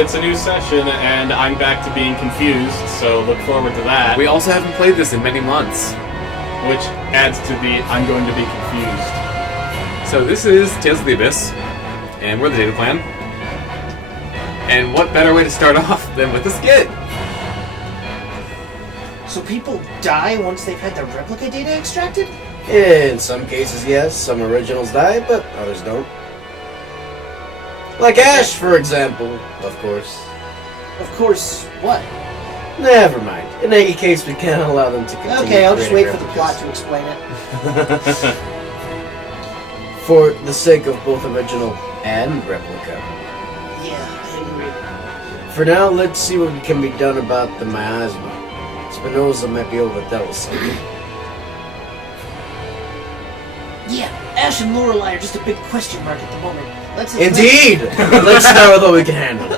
it's a new session, and I'm back to being confused, so look forward to that. We also haven't played this in many months. Which adds to the I'm going to be confused. So this is Tales of the Abyss, and we're the DataPlan. And what better way to start off than with a skit? So people die once they've had their replica data extracted? In some cases, yes. Some originals die, but others don't. Like Asch, for example, of course. Of course, what? Never mind. In any case, we can't allow them to continue. Okay, I'll just wait for the replicas. plot to explain it. For the sake of both original and replica. Yeah, I agree. For now, let's see what can be done about the miasma. Spinoza might be able to tell us something. Yeah, Asch and Lorelei are just a big question mark at the moment. Indeed! Let's start with what we can handle.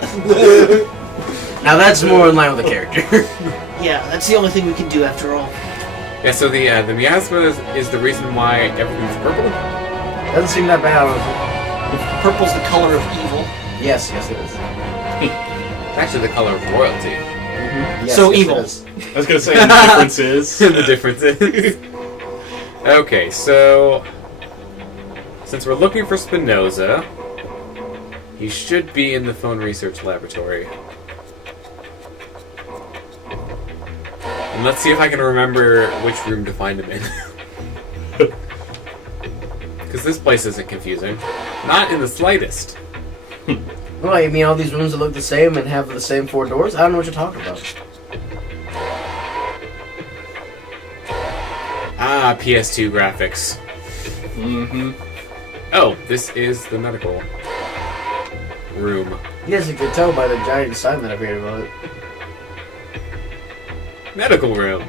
Now that's more in line with the character. Yeah, that's the only thing we can do after all. Yeah, so the miasma is the reason why everything's purple? Doesn't seem that bad, honestly. Purple's the color of evil. Yes, it is. It's actually the color of royalty. Yes, So yes, evil. it is. I was going to say the difference is... The difference is... Okay, so... Since we're looking for Spinoza, he should be in the phone research laboratory. And let's see if I can remember which room to find him in. Because this place isn't confusing. Not in the slightest. Well, you mean all these rooms that look the same and have the same 4 doors? I don't know what you're talking about. Ah, PS2 graphics. Mm-hmm. Oh, this is the medical room. Yes, you can tell by the giant sign that appeared above it. Medical room.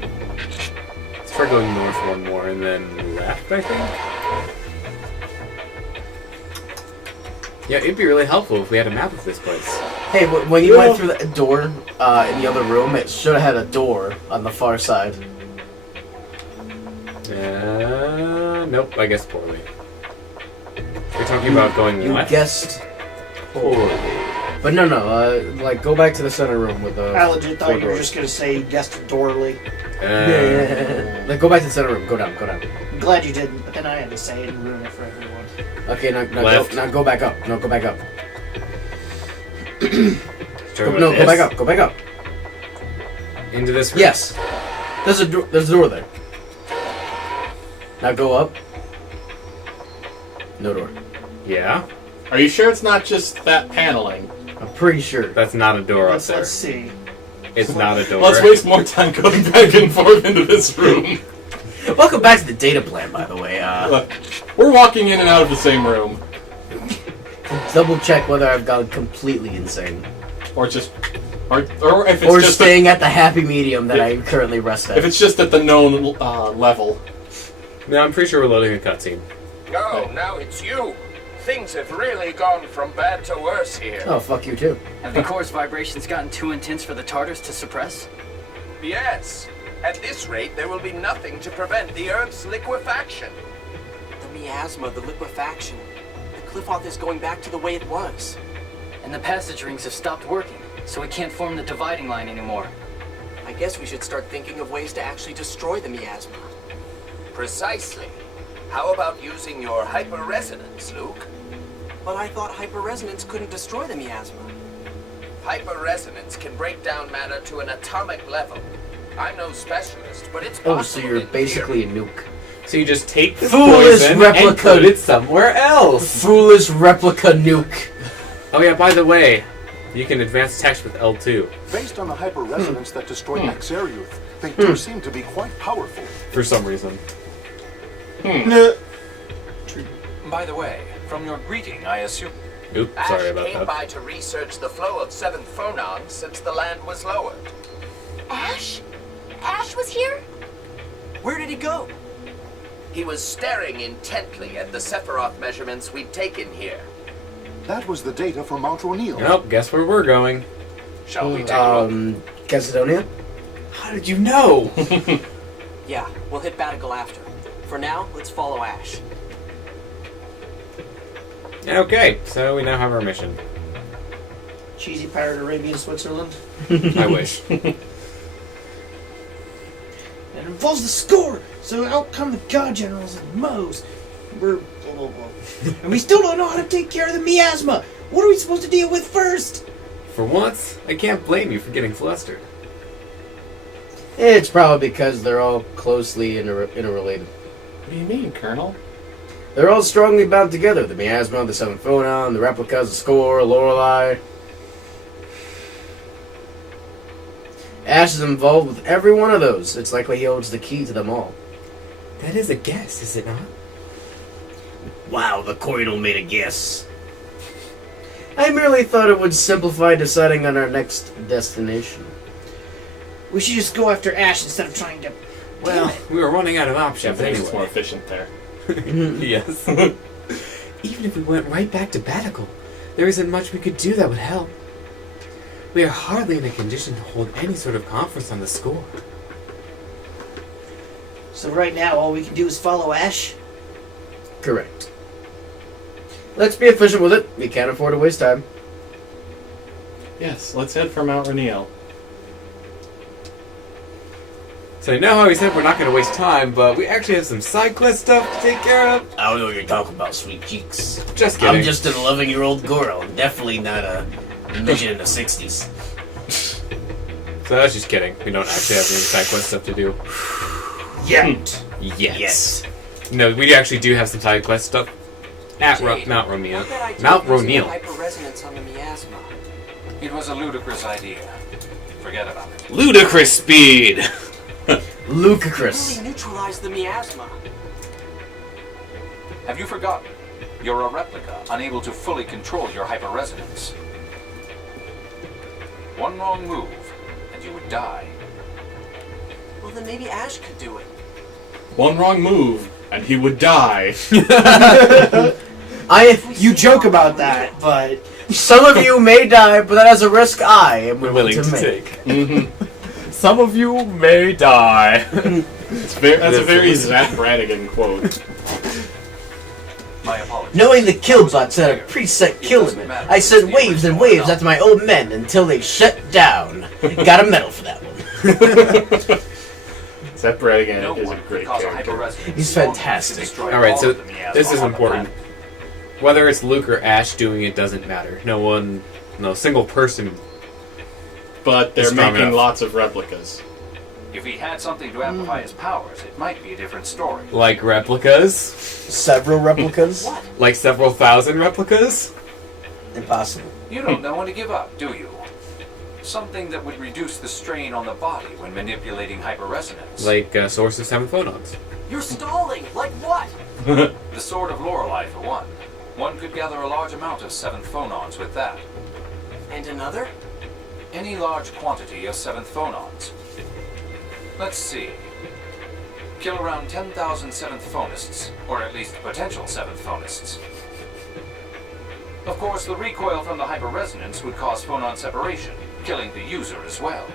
Let's try going north one more and then left, I think? Yeah, it'd be really helpful if we had a map of this place. Hey, when you went through the door in the other room, it should have had a door on the far side. Nope, I guess poorly. You're talking about going You left? guessed poorly. But no, like, go back to the center room with the... I legit thought 4 you were doors. just going to say guessed Dorley. Yeah. Like, go back to the center room. Go down. I'm glad you didn't, but then I had to say it and ruin it for everyone. Okay, now go back up. No, go back up. Go back up. Into this room? Yes. There's a door there. Now go up. No door. Yeah? Are you sure it's not just that paneling? I'm pretty sure. That's not a door up there. Let's see. It's not a door. Let's waste more time going back and forth into this room. Welcome back to the DataPlan, by the way. Look, we're walking in and out of the same room. Double check whether I've gone completely insane. Or just... Or if it's Or just staying at the happy medium that I currently rest at. if it's just at the known level. No, I'm pretty sure we're loading a cutscene. Oh, now it's you. Things have really gone from bad to worse here. Oh, fuck you too. Have the core's vibrations gotten too intense for the Tartars to suppress? Yes. At this rate, there will be nothing to prevent the Earth's liquefaction. The miasma, the liquefaction. The Cliffoth is going back to the way it was. And the passage rings have stopped working, so we can't form the dividing line anymore. I guess we should start thinking of ways to actually destroy the miasma. Precisely. How about using your hyperresonance, Luke? But I thought hyperresonance couldn't destroy the miasma. Hyperresonance can break down matter to an atomic level. I'm no specialist, but it's Oh, possible so you're in basically theory. a nuke. So you just take this Foolish poison replica. and put it somewhere else. Foolish replica nuke. Oh yeah, by the way, you can advance text with L2. Based on the hyperresonance that destroyed Axariuth, they do seem to be quite powerful. For some reason. By the way, from your greeting, I assume... Oops, Asch sorry about came that. by to research the flow of 7th phonons since the land was lowered. Asch? Asch was here? Where did he go? He was staring intently at the Sephiroth measurements we'd taken here. That was the data from Mount Roneal. Nope, guess where we're going. Shall we take a look? Cassidonia? How did you know? Yeah, we'll hit Batigal after. For now, let's follow Asch. Okay, so we now have our mission. cheesy pirate Arabian Switzerland. I wish. It involves the score, so out come the God Generals and Moes. We're blah, blah, blah. And we still don't know how to take care of the miasma. What are we supposed to deal with first? For once, I can't blame you for getting flustered. It's probably because they're all closely interrelated. What do you mean, Colonel? They're all strongly bound together. The miasma, the seventh phonon, the replicas, the score, Lorelei. Asch is involved with every one of those. It's likely he holds the key to them all. That is a guess, is it not? Wow, the Coinal made a guess. I merely thought it would simplify deciding on our next destination. We should just go after Asch instead of trying to... Well, we were running out of options Yeah, it's more anyway. efficient there. Yes. Even if we went right back to Batical, there isn't much we could do that would help. We are hardly in a condition to hold any sort of conference on the score. So right now, all we can do is follow Asch? Correct. Let's be efficient with it. We can't afford to waste time. Yes, let's head for Mount Roneal. So I know how he said we're not going to waste time, but we actually have some side quest stuff to take care of. I don't know what you're talking about, sweet cheeks. Just kidding. I'm just an 11-year-old girl. I'm definitely not a midget in the 60s. So that's just kidding. We don't actually have any side quest stuff to do. Yet. Yes. No, we actually do have some side quest stuff at Jade, Mount Roneal. what that idea Mount of using Roneal. hyperresonance on the miasma? It was a ludicrous idea. Forget about it. Ludicrous speed! Ludicrous. Really neutralize the miasma. Have you forgotten? You're a replica, unable to fully control your hyperresonance. One wrong move, and you would die. Well, then maybe Asch could do it. One wrong move, and he would die. You joke about that, but... Some of you may die, but that is a risk I am willing to make. Mm-hmm. Some of you may die. That's a very Zach Brannigan quote. My apologies. Knowing the killbots had a preset kill limit, I sent waves and waves after my old men until they shut down. Got a medal for that one. Zach Brannigan No is a one could great cause a character. hyperresonance He's strong enough to fantastic. destroy Alright, all so of the miasma this is on the important. planet. Whether it's Luke or Asch doing it doesn't matter. No single person. But they're Strong making enough. lots of replicas. If he had something to amplify his powers, it might be a different story. Like replicas. Several replicas? What? Like several thousand replicas. Impossible. You don't know when to give up, do you? Something that would reduce the strain on the body when manipulating hyperresonance. Like a source of 7 phonons. You're stalling. Like what? The Sword of Lorelei, for one. One could gather a large amount of 7th phonons with that. And another? Any large quantity of 7th phonons. Let's see. Kill around 10,000 7th phonists, or at least potential 7th phonists. Of course, the recoil from the hyperresonance would cause phonon separation, killing the user as well.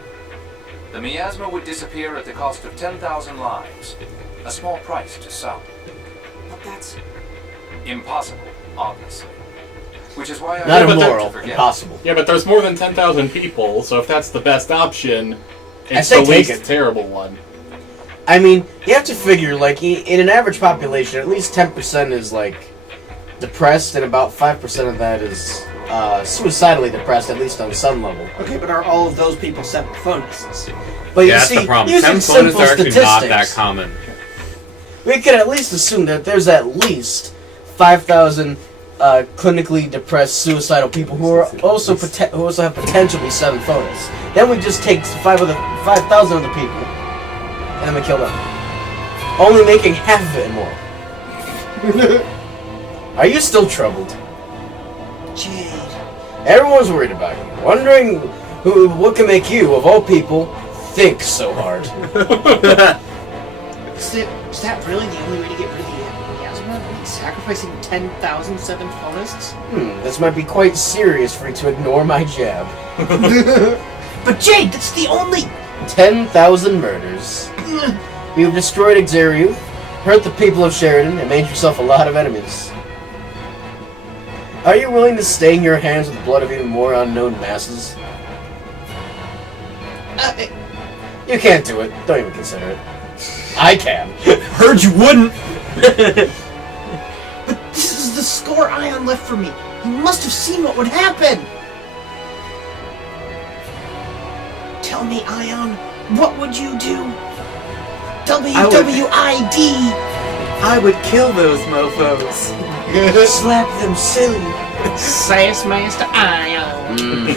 The miasma would disappear at the cost of 10,000 lives. A small price to some. But that's... Impossible, obviously. Which is why I Not but immoral. forget. Impossible. Yeah, but there's more than 10,000 people, so if that's the best option, I it's say the take least it. terrible one. I mean, you have to figure, like, in an average population, at least 10% is, like, depressed, and about 5% of that is suicidally depressed, at least on some level. Okay, but are all of those people separate phonists? But you Yeah, that's see, the problem. using 7 phonons simple are actually statistics, not that common. we can at least assume that there's at least 5,000 clinically depressed, suicidal people who are also who also have potentially 7 phonists. Then we just take 5,000 of the people, and then we kill them, only making half of it immoral. Are you still troubled? Jade. Everyone's worried about you, wondering what can make you, of all people, think so hard. Is that really the only way to get rid of the miasma? Like sacrificing 10,000 7th phonists? This might be quite serious for you to ignore my jab. But Jade, that's the only... 10,000 murders. You've destroyed Exariu, hurt the people of Sheridan, and made yourself a lot of enemies. Are you willing to stain your hands with the blood of even more unknown masses? You can't do it. Don't even consider it. I can. Heard you wouldn't. But this is the score Ion left for me. He must have seen what would happen. Tell me, Ion, what would you do? WWID. I would kill those mofos. Slap them silly. Sass Master Ion.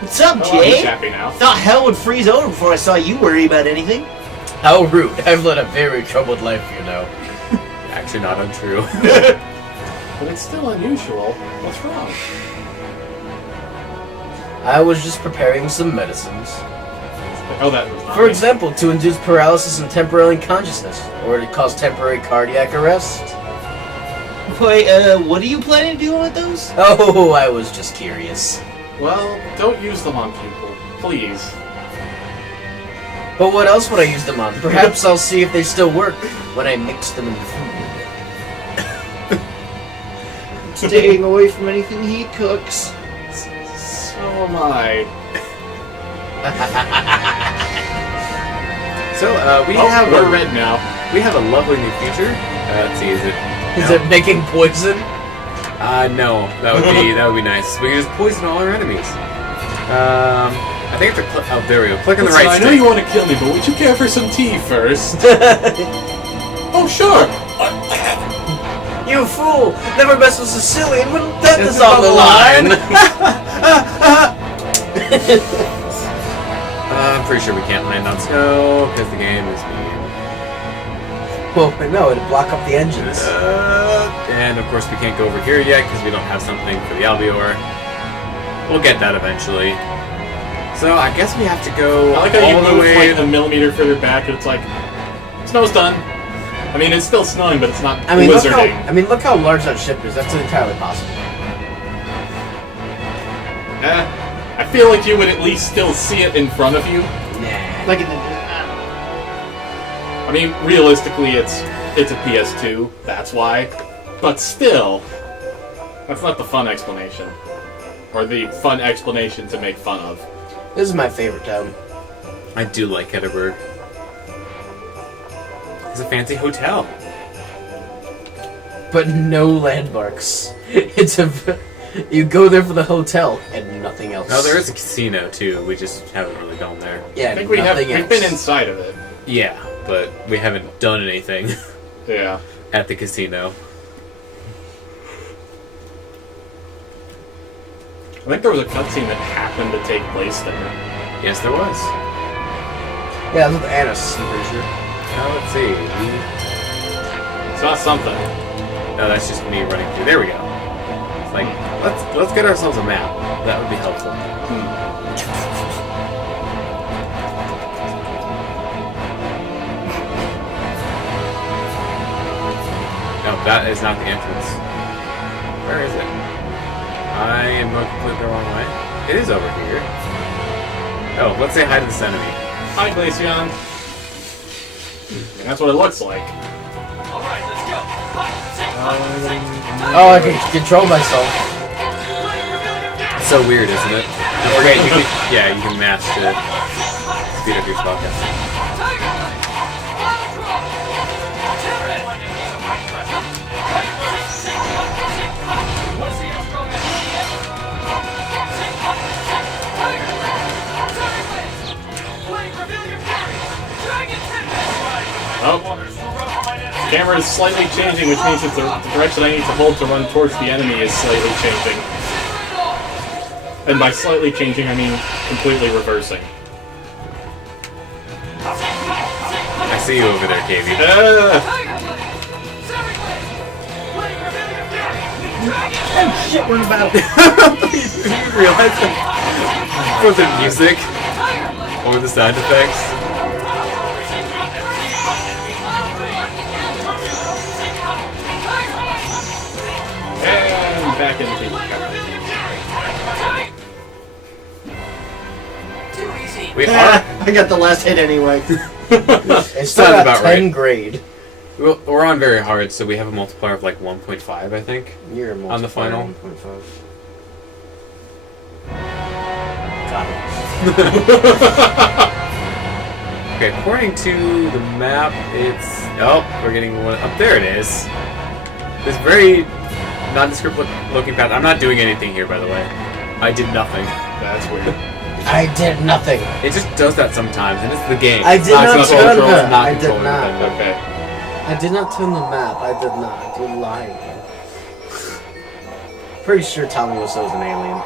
What's up, Oh, he's Jay? happy now. Thought hell would freeze over before I saw you worry about anything. How rude. I've led a very troubled life, you know. Actually, not untrue. But it's still unusual. What's wrong? I was just preparing some medicines. Oh, that was not For me. example, to induce paralysis and temporary unconsciousness, or to cause temporary cardiac arrest. Wait, what are you planning to do with those? Oh, I was just curious. Well, don't use them on people, please. But what else would I use them on? Perhaps I'll see if they still work when I mix them in food. Staying away from anything he cooks. So am I. So, we Oh, have we're red now. We have a lovely new feature. Let's see, is it? Is it making poison? No. That would be nice. We can just poison all our enemies. I think I have to click. Oh, there we go. Click on the Listen, right I know stick. you want to kill me, but would you care for some tea first? Oh, sure. You fool! Never mess with Sicilian when death is on the line! I'm pretty sure we can't land on snow because the game is mean. Well, no, it'd block up the engines. And of course we can't go over here yet because we don't have something for the alveolar. We'll get that eventually. So I guess we have to go I like how you all the move way. like a millimeter further back, and it's like, snow's done. I mean, it's still snowing, but it's not blizzarding. Look how large that ship is. That's entirely possible. I feel like you would at least still see it in front of you. Nah. Like in the... I mean, realistically, it's a PS2. That's why. But still, that's not the fun explanation, or the fun explanation to make fun of. This is my favorite town. I do like Edinburgh. It's a fancy hotel. But no landmarks. It's a... You go there for the hotel and nothing else. No, there is a casino too. We just haven't really gone there. Yeah, I think we've nothing been else. inside of it. Yeah, but we haven't done anything Yeah. at the casino. I think there was a cutscene that happened to take place there. Yes, there was. Yeah, that's with Annis, I'm pretty sure. Now let's see. It's not something. No, that's just me running through. There we go. It's like let's get ourselves a map. That would be helpful. No, that is not the entrance. Where is it? I am going completely the wrong way. It is over here. Oh, let's say hi to this enemy. Hi, Glaceon. That's what it looks like. Oh, I can control myself. It's so weird, isn't it? Don't forget, you can mash to speed up your spellcasting. Oh. Camera is slightly changing, which means that the direction I need to hold to run towards the enemy is slightly changing. And by slightly changing, I mean completely reversing. I see you over there, KV. Oh shit, we're in a battle. You realize that? For the music or the sound effects. And back into the We are. I got the last hit anyway. It's still Sounds got about 10 right. grade. We're on very hard, so we have a multiplier of like 1.5, I think. You're a On the final? 1.5. Got it. Okay, according to the map, it's... Oh, we're getting one... Up there it is. This very nondescript looking path. I'm not doing anything here, by the way. I did nothing. That's weird. I did nothing. It just does that sometimes, and it's the game. I did It's not it's turn control, that. it's not I did controlling not. anything. Okay. I did not turn the map. I did not. You're lying. Pretty sure Tommy Wiseau's an alien.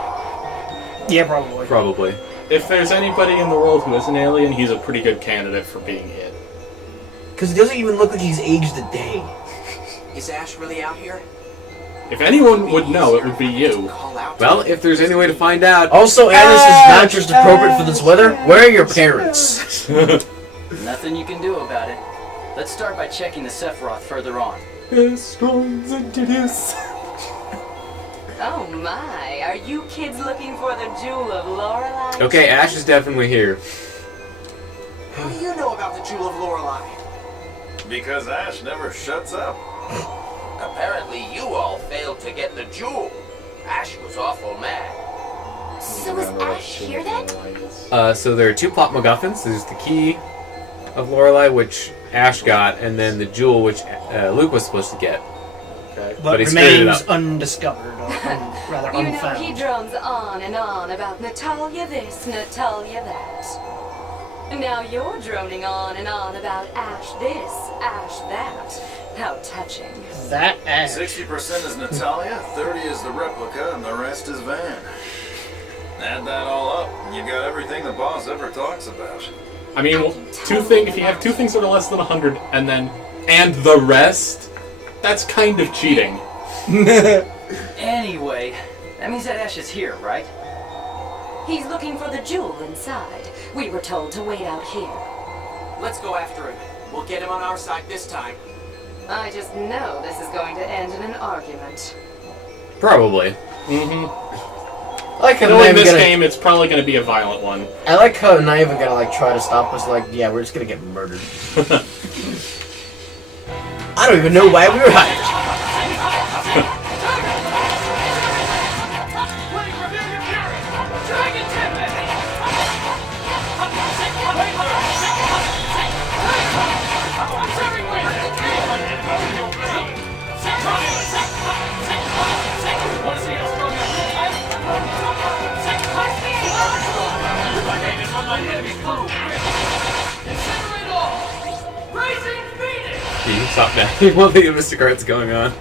Yeah, probably. Probably. If there's anybody in the world who is an alien, he's a pretty good candidate for being it. Because it doesn't even look like he's aged a day. Is Ash really out here? If anyone would know, it would be you. Call out to Well, him. if there's any way to find out... Also, Annis is not just appropriate for this weather. Where are your parents? Nothing you can do about it. Let's start by checking the Sephiroth further on. Oh my, are you kids looking for the Jewel of Lorelei? Okay, Ash is definitely here. How do you know about the Jewel of Lorelei? Because Ash never shuts up. Apparently you all failed to get the jewel. Ash was awful mad. So is Ash here then? So there are two plot MacGuffins. There's the key of Lorelei, which Ash got, and then the jewel, which Luke was supposed to get. Okay. But he screwed it remains up. undiscovered, or rather You know, he unfound. drones on and on about Natalia this, Natalia that. Now you're droning on and on about Ash this, Ash that. How touching. That Ash. 60% is Natalia, 30 is the replica, and the rest is Van. Add that all up, and you got everything the boss ever talks about. I mean, if you have two things that are less than 100, and the rest, that's kind of cheating. Anyway, that means that Ash is here, right? He's looking for the jewel inside. We were told to wait out here. Let's go after him. We'll get him on our side this time. I just know this is going to end in an argument. Probably. Mm-hmm. I like how they're not Knowing even this gonna. game, it's probably going to be a violent one. I like how they're not even gonna like try to stop us. Like, yeah, we're just gonna get murdered. I don't even know why we were hired. Can you stop now? One thing of Mr. Cart's going on.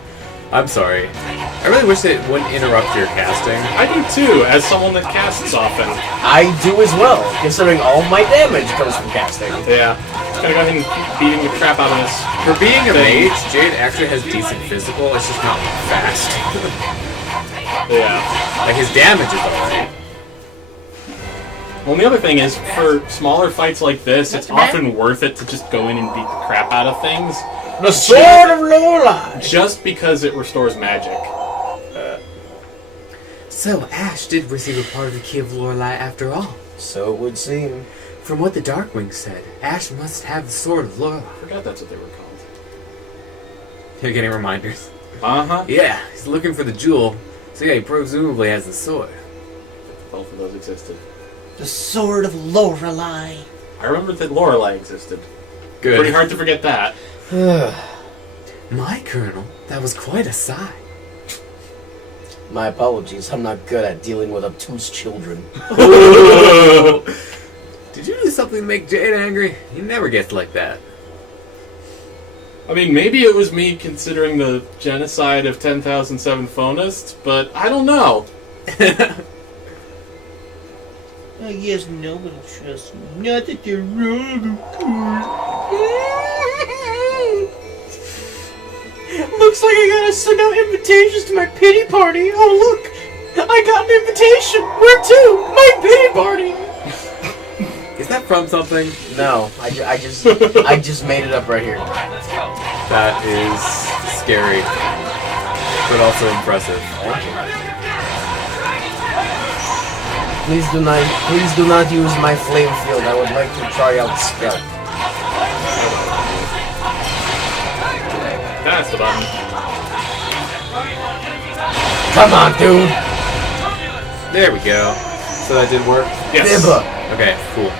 I'm sorry. I really wish it wouldn't interrupt your casting. I do too, as someone that casts often. I do as well, considering all my damage comes from casting. Yeah. Just gonna go ahead and keep beating the crap out of this. For being a mage, Jade actually has decent physical, it's just not fast. Yeah. Like, his damage is alright. Well, the other thing is, for smaller fights like this, it's often worth it to just go in and beat the crap out of things. The Sword of Lorelei! Just because it restores magic. So, Ash did receive a part of the key of Lorelei after all. So it would seem. From what the Darkwing said, Ash must have the Sword of Lorelei. I forgot that's what they were called. You're getting reminders. Uh-huh. Yeah, he's looking for the jewel, so yeah, he presumably has the sword. Both of those existed. The Sword of Lorelei. I remember that Lorelei existed. Good. Pretty hard to forget that. My Colonel, that was quite a sigh. My apologies, I'm not good at dealing with obtuse children. Did you do something to make Jade angry? He never gets like that. I mean, maybe it was me considering the genocide of 10,007 phonists, but I don't know. I guess nobody trusts me. Not that they're wrong, of course. Looks like I gotta send out invitations to my pity party. Oh, look! I got an invitation! Where to? My pity party! Is that from something? No, I just made it up right here. That is scary, but also impressive. Please do not use my flame field. I would like to try out stealth. That's the button. Come on, dude. There we go. So that did work? Yes. Bibba. Okay, cool.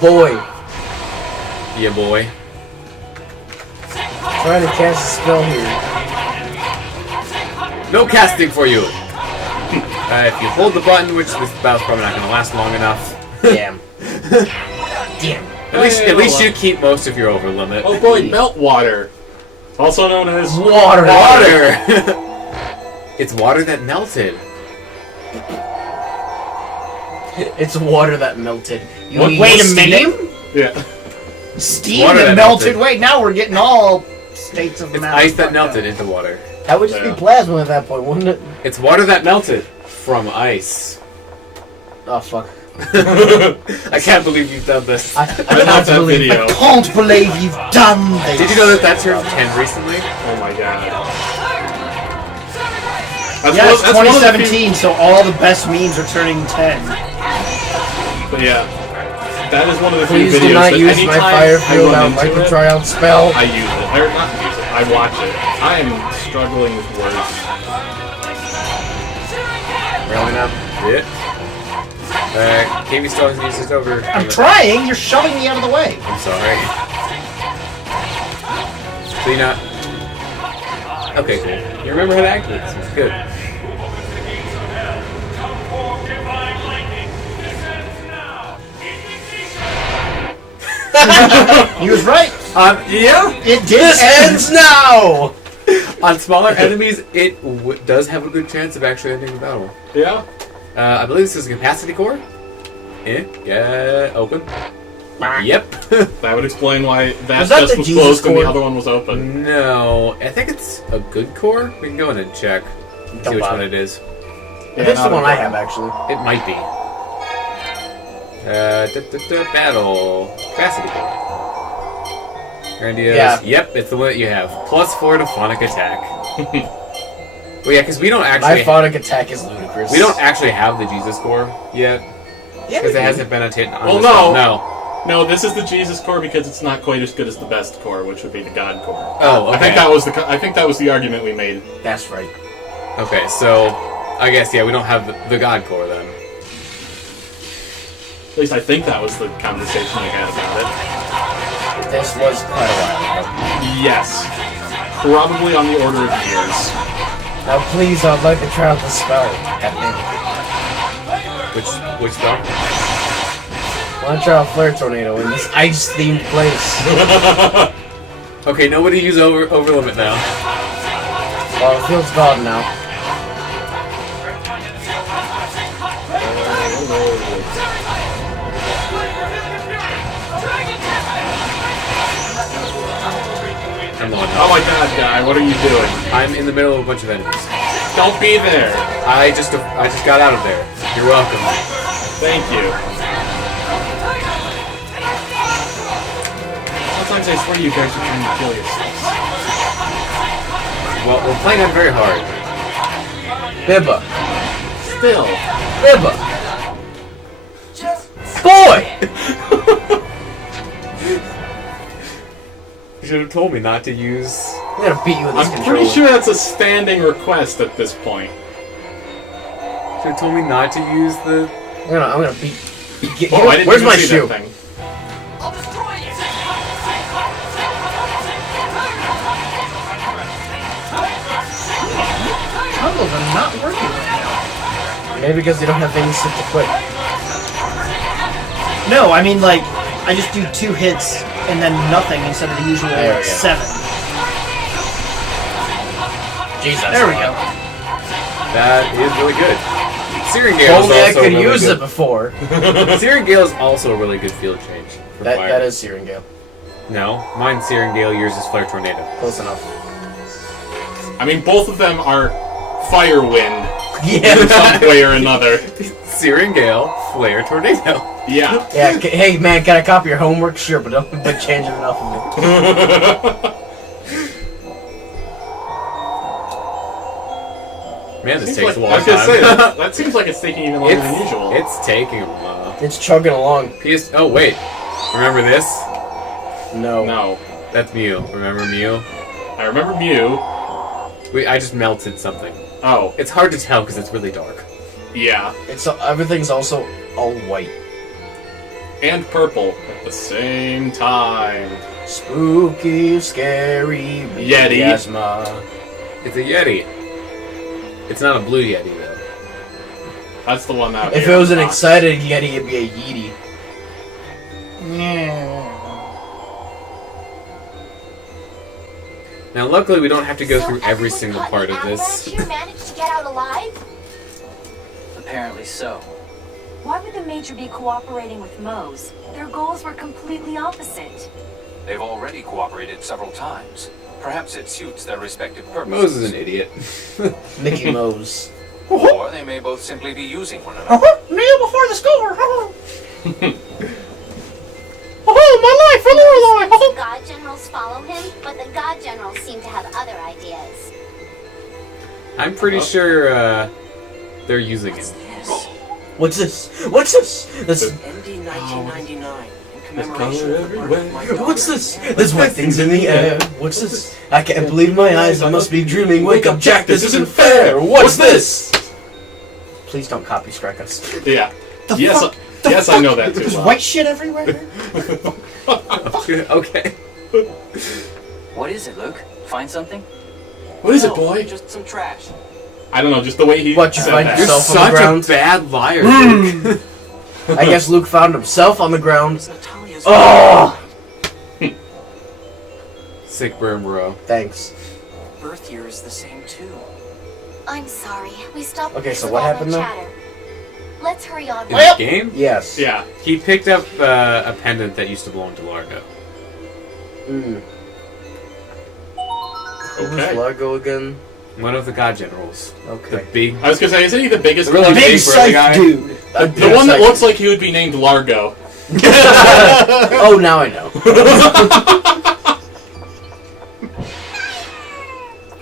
Boy. Yeah, boy. Trying to cast a spell here. No casting for you! If you hold the button, which this battle's probably not going to last long enough. Damn. Damn. At least you keep most of your over limit. Oh boy, meltwater. Also known as Water. Water! It's water that melted. It's water that melted. You What- mean Wait a steam? minute. yeah. Steam Water that that melted. melted. Wait, now we're getting all states of It's matter. ice that fucked melted up. into water. That would just Yeah. be plasma at that point, wouldn't it? It's water that melted from ice. Oh fuck. I can't believe you've done this. I I cannot love that believe video. Can't believe you've done this. Did you know that that turned 10 recently? Oh my god. Yeah, it's that's one of the 2017, so all the best memes are turning 10. But yeah, that is one of the few Please videos do not that use anytime my fire I field run out into micro it, tryout spell. I use it. Or not use it. I watch it. I am struggling with words. Really not? Yeah. KB still hasn't used this over. I'm trying, you're shoving me out of the way. I'm sorry. So you're not... Okay, cool. You remember how to activate this. It's good. He was right. Yeah? It did. This ends now! On smaller enemies, it does have a good chance of actually ending the battle. Yeah? I believe this is a capacity core. Yeah, open. Yep. That would explain why that Was that chest the was Jesus closed and core? the other one was open. No, I think it's a good core. We can go in and check. See Don't which bother. one it is. I think it's the not one I important. have, actually. It might be. Battle. Capacity core. Grandiose. Yeah. Yep, it's the one that you have. +4 to phonic attack. Well, yeah, because we don't My actually... phonic attack is ludicrous. We don't actually have the Jesus core yet. Yeah, Because we it do. hasn't been on Well, this no. one. No. No, this is the Jesus core because it's not quite as good as the best core, which would be the God core. Oh, okay. I think that was the argument we made. That's right. Okay, so... I guess, yeah, we don't have the God core then. At least I think that was the conversation we had about it. This was quite a while ago. Yes. Probably on the order of years. Now, please, I'd like to try out the spell. Which spell? I want to try out Flare Tornado in this ice-themed place. Okay, nobody use over limit now. Well, it feels gone now. I'm the one. Oh my god, guy, what are you doing? I'm in the middle of a bunch of enemies. Don't be there. I just got out of there. You're welcome. Thank you. Sometimes I swear you guys are trying to kill yourselves. Well, we're playing on very hard. Bibba. Still. Bibba. Boy! You should have told me not to use... I'm gonna beat you with this I'm controller. pretty sure that's a standing request at this point. Should have told me not to use the... I'm gonna beat... Oh, I didn't Where's even my see shoe? that thing. Combos are not working right now. Maybe because they don't have things to quick. No, I mean like, I just do 2 hits and then nothing instead of the usual There we go. 7. Jesus. There we go. That is really good. Searing Gale is Only I also could really use good. it before. Searing Gale is also a really good field change. For fire. That is Searing Gale. No, mine's Searing Gale, yours is Flare Tornado. Close enough. I mean, both of them are fire wind in Yeah. some way or another. Searing Gale, Flare Tornado. Yeah. Yeah. Hey man, can I copy your homework? Sure, but don't change enough of it. Man, this Seems takes like, a long I was gonna time. say, that seems like it's taking even longer than usual. It's taking a while. It's chugging along. Oh, wait. Remember this? No. No. That's Mew. Remember Mew? I remember Mew. Wait, I just melted something. Oh, It's hard to tell because it's really dark. yeah. It's everything's also all white. And purple at the same time. Spooky, scary, Yeti. miasma. It's a Yeti. It's not a blue Yeti, though. That's the one that. If it was an excited Yeti, it'd be a Yeti. Now, luckily, we don't have to go through every everyone single caught part in of the this. avalanche here managed to get out alive? Apparently so. Why would the Major be cooperating with Mose? Their goals were completely opposite. They've already cooperated several times. Perhaps it suits their respective purposes. Mose is an idiot. Mickey Mose. Or they may both simply be using one another. Kneel before the score! The God Generals follow him, but the God Generals seem to have other ideas. I'm pretty sure they're using it. What's this? What's this? This. ND 1999. In commemoration of the birth of my daughter. What's this? There's white things in the air. What's this? I can't believe my eyes. I must be dreaming. Wake up, Jack. This isn't fair. What's this? Please don't copy strike us. Yeah. The Yes, fuck? yes, I know that too. There's well. white shit everywhere? Okay. What is it, Luke? Find something? What is it, No, boy? Just some trash. I don't know. Just the way he. What, you said find that. You're yourself on the such a ground? bad liar, Luke. I guess Luke found himself on the ground. It's Natalia's Oh! Sick burn, bro. Thanks. birth year is the same too. I'm sorry, we stopped. Okay, so with what all happened that though? chatter. Let's hurry on. In the game? Yes. Yeah. He picked up a pendant that used to belong to Largo. Mm. Who's Okay. Largo again? One of the God Generals. The Okay. big... I was gonna say, isn't he the biggest? The really the big Big burly guy? psych dude. the one that looks like he would be named Largo. Oh, now I know.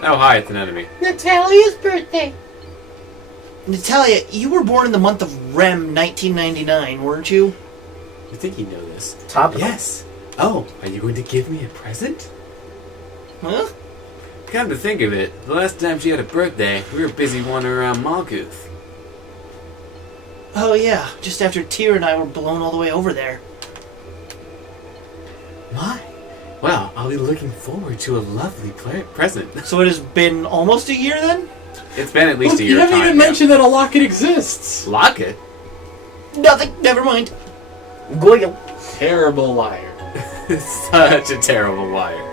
Oh, hi, it's an enemy. Natalia's birthday. Natalia, you were born in the month of Rem 1999, weren't you? You think you know this? Top. Yes. Oh, are you going to give me a present? Huh? Come to think of it, the last time she had a birthday, we were busy wandering around Malkuth. Oh yeah, just after Tyr and I were blown all the way over there. My. Well, I'll be looking forward to a lovely present. So it has been almost a year then? It's been at least Look, a you year haven't time even now. mentioned that a locket exists. Locket? Nothing, never mind. Goyle. Terrible liar. Such a terrible liar.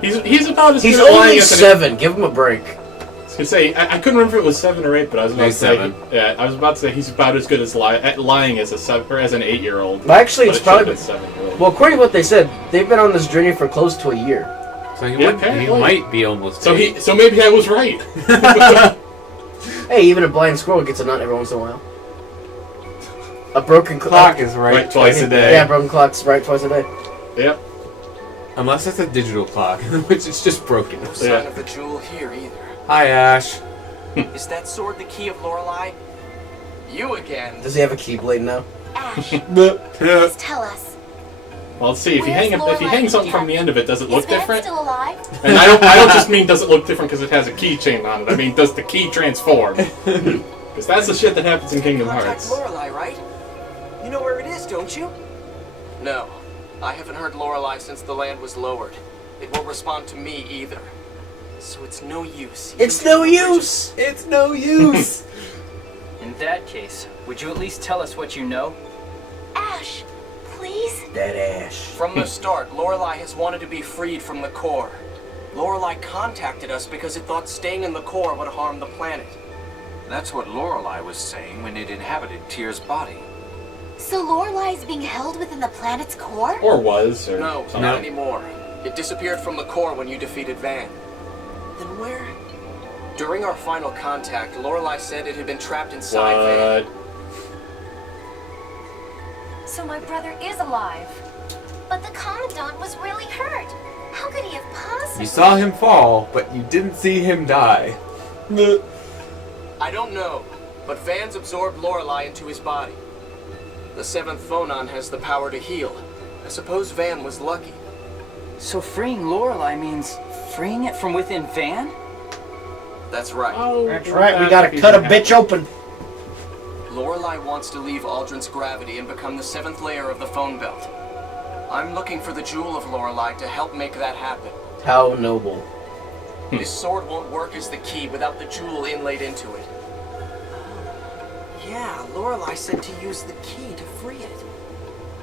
He's about as He's good at lying only as an 7. Give him a break. I was gonna say I couldn't remember if it was 7 or 8, but I was about to Maybe say 7. yeah, I was about to say he's about as good as at lying as a 7 or as an 8-year-old. Well, actually, But it's it should have probably. been 7-year-old. Well, according to what they said, they've been on this journey for close to a year. So he, Yeah, he apparently. might be almost So eight. so maybe I was right. Hey, even a blind squirrel gets a nut every once in a while. A broken Clock is right, Right twice a day. Yeah, broken clock's right twice a day. Yep. Unless it's a digital clock, in which it's just broken. No sign of the jewel here either. Hi, Ash. Is that sword the key of Lorelei? You again. Does he have a keyblade now? Ash, please tell us. Well, let's see. If you hang something from the end of it, does it look Is Van different? still alive? And I don't just mean does it look different because it has a keychain on it. I mean, does the key transform? Because that's the shit that happens in Kingdom Contact Hearts. Lorelei, right? You know where it is, don't you? No. I haven't heard Lorelei since the land was lowered. It won't respond to me either. So it's no use. It's no use! It's no use! In that case, would you at least tell us what you know? Ash, please? That Ash. From the start, Lorelei has wanted to be freed from the core. Lorelei contacted us because it thought staying in the core would harm the planet. That's what Lorelei was saying when it inhabited Tyr's body. So Lorelei is being held within the planet's core? Or was, or No, something. not anymore. It disappeared from the core when you defeated Van. Then where? During our final contact, Lorelei said it had been trapped inside Van. What? So my brother is alive. But the Commandant was really hurt. How could he have possibly? You saw him fall, but you didn't see him die. I don't know, but Van's absorbed Lorelei into his body. The 7th phonon has the power to heal. I suppose Van was lucky. So freeing Lorelei means freeing it from within Van? That's right. Oh, That's right, we gotta cut a bitch open. Lorelei wants to leave Aldrin's gravity and become the 7th layer of the phone belt. I'm looking for the Jewel of Lorelei to help make that happen. How noble. This sword won't work as the key without the jewel inlaid into it. Yeah, Lorelei said to use the key to free it.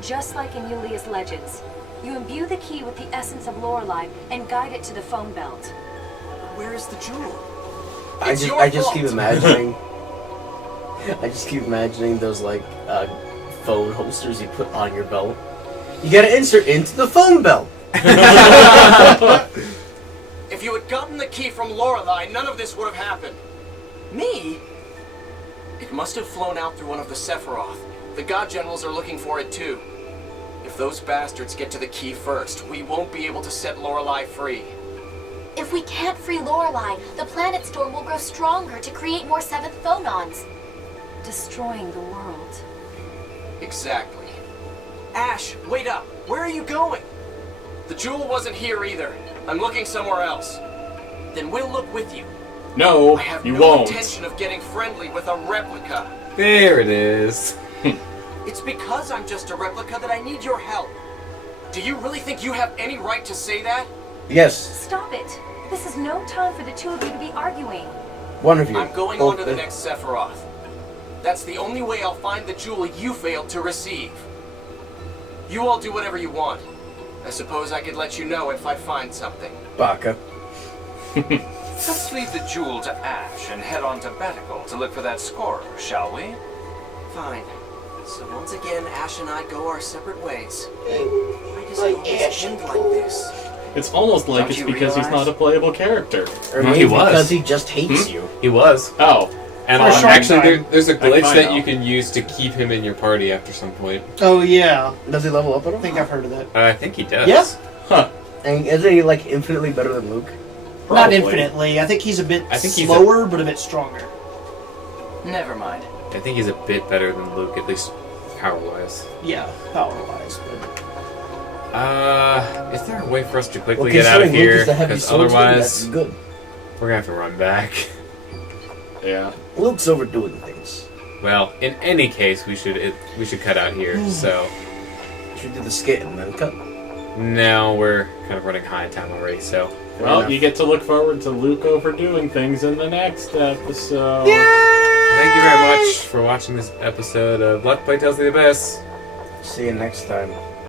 Just like in Yulia's legends, you imbue the key with the essence of Lorelei and guide it to the phone belt. Where is the jewel? I It's just your I just fault. keep imagining I just keep imagining those like phone holsters you put on your belt. You gotta insert into the phone belt. If you had gotten the key from Lorelei, none of this would have happened. Me? It must have flown out through one of the Sephiroth. The God Generals are looking for it too. If those bastards get to the key first, we won't be able to set Lorelei free. If we can't free Lorelei, the planet storm will grow stronger to create more 7th phonons. Destroying the world. Exactly. Ash, wait up. Where are you going? The jewel wasn't here either. I'm looking somewhere else. Then we'll look with you. No, I have you no won't. intention of getting friendly with a replica. There it is. It's because I'm just a replica that I need your help. Do you really think you have any right to say that? Yes, Stop it. This is no time for the two of you to be arguing. one of you. I'm going on to the next Sephiroth. That's the only way I'll find the jewel you failed to receive. You all do whatever you want. I suppose I could let you know if I find something. Baka. Let's leave the jewel to Ash and head on to Batical to look for that scorer, shall we? Fine. So once again, Ash and I go our separate ways. Why does it always end like this? It's almost like Don't it's you because he's realize? not a playable character. Or No, maybe he was. because he just hates you. He was. Oh. And For a short actually, time. there's a I glitch find that out. you can use to keep him in your party after some point. Oh yeah, Does he level up at I all? think I've heard of that. I think he does. Yeah? Huh. And isn't he like infinitely better than Luke? Not Probably. infinitely. I think he's a bit I think he's slower, but a bit stronger. Never mind. I think he's a bit better than Luke, at least power-wise. Yeah, power-wise, but Is there a way for us to quickly Well, get out of considering Luke here? is the heavy Because swordsman, otherwise, that's good. we're gonna have to run back. Yeah. Luke's overdoing things. Well, in any case, we should cut out here. So Should do the skit and then cut. now we're kind of running high on time already. So Well, you get to look forward to Luke overdoing things in the next episode. thank you very much for watching this episode of Let's Play Tells Me the Best. See you next time.